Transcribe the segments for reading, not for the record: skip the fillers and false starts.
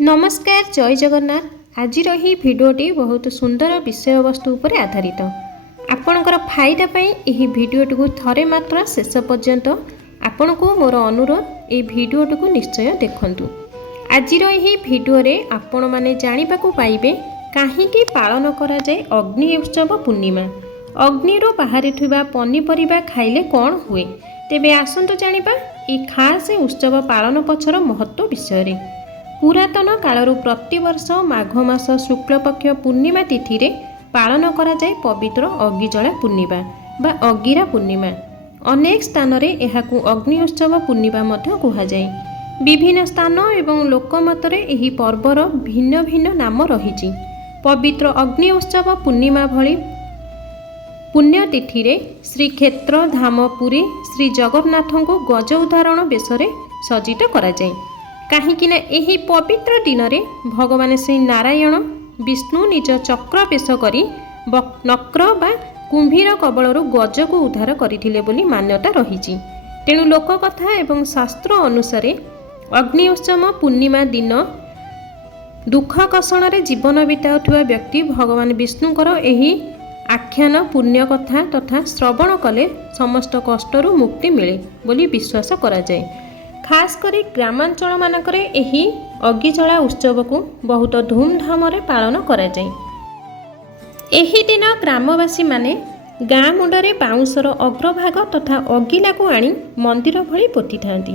नमस्कार जय जगन्नाथ। आज भिडियोटी बहुत सुंदर विषय वस्तु पर आधारित। आपणकर फायदा यही भिडियोटी को थरे मात्र शेष पर्यंत आपण को मोर अनुरोध ये भिडियोटी को निश्चय देखंतु। आज यही भिडियो रे आपण माने जानिबा को पाइबे काहीकि पालन करा जाए अग्नि उत्सव पूर्णिमा। अग्निरो बाहरी थिबा पनीपरिबा खाइले कौन हुए, तेबे आसंतु जानिबा ए खास उत्सव पालन पछर महत्व विषय रे। पुरातन कालरू प्रतिवर्ष माघ मास शुक्लपक्ष पूर्णिमा तिथि रे पालन करा जाए पवित्र अग्निजला पूर्णिमा बा अगिरा पूर्णिमा। अनेक स्थान रे एहाकू अग्नि उत्सव पूर्णिमा मध्य कहा जाए। विभिन्न स्थान एवं लोकमत रे एही पर्वर भिन्न भिन्न नाम रहिछि। पवित्र अग्नि उत्सव पूर्णिमा भली पुण्यतिथि रे श्रीक्षेत्र धाम पुरी श्री जगन्नाथ को गज उदाहरण बेशरे सज्जित करा जाए। कहीं यही पवित्र दिन में भगवान श्री नारायण विष्णु निज चक्र पेश करी नक्र बा कुंभीर कबलरू गज को उद्धार करथिले बोली मान्यता रही। तेणु लोककथा एवं शास्त्र अनुसार अग्नि उत्सव पूर्णिमा दिन दुख कषण रे जीवन बिताउथुवा व्यक्ति भगवान विष्णुकर एही आख्यान पुण्य कथा तथा श्रवण कले समस्त कष्टरू मुक्ति मिले बोली विश्वास करा जाए। खास करी ग्रामांचल मानकरे एही अग्निजला उत्सव को बहुत धूमधाम रे पालन करा जाए। एही दिन ग्रामवासी माने गाँ मुंडरे बाउंसर अग्रभाग तथा अगिला को आनी मंदिर भली पोती थांती।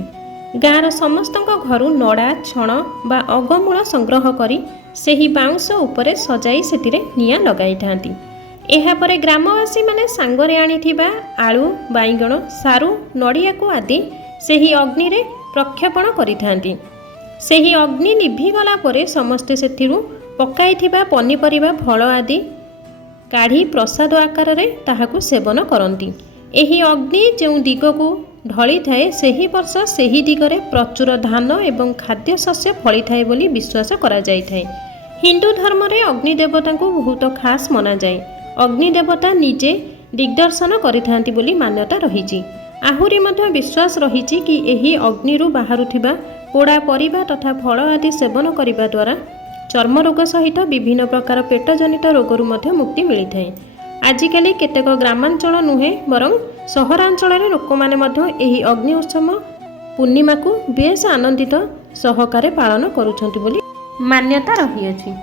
गाँर समस्तक घरू नड़ा छण बा अगमूल संग्रह करी सेही बाउंस उपरे सजाई सेतिरे निया लगाई थांती। एहा परे ग्रामवासी माने सांगरे आनिथिबा आलू बाइगण सारू नड़िया को आदि सेही अग्नि रे प्रक्षेपण करिथांती। सेही अग्नि निभिगला परे समस्ते सेथिरु पकाइथिबा पनीपरिबा फल आदि काढ़ी प्रसाद आकार रे ताहाकु सेवन करंती। एही अग्नि जेउ दिगकु ढली थाए सेही वर्ष सेही दिगरे प्रचुर धान एवं खाद्य शस्य फली थाए बोली विश्वास करा जाय थाए। हिंदू धर्म रे अग्नि देवता को बहुत खास मना जाए। अग्नि देवता निजे दिग्दर्शन करिथांती बोली मान्यता रहिछि। आहुरी मध्य विश्वास रहिछि कि एही अग्निरू बाहरुथिबा पोड़ा परिबा तथा फल आदि सेवन करिबा द्वारा चर्म रोग सहित विभिन्न प्रकार पेट जनित रोगरू मध्य मुक्ति मिलिथाए। आजिकाली केतेक ग्रामांचल नुहे बरं सहरांचल रे लोक माने मध्य एही अग्नि उत्सव पूर्णिमा को बेस आनंदित सहकारे पालन करूछंती बोली मान्यता रहिअछि।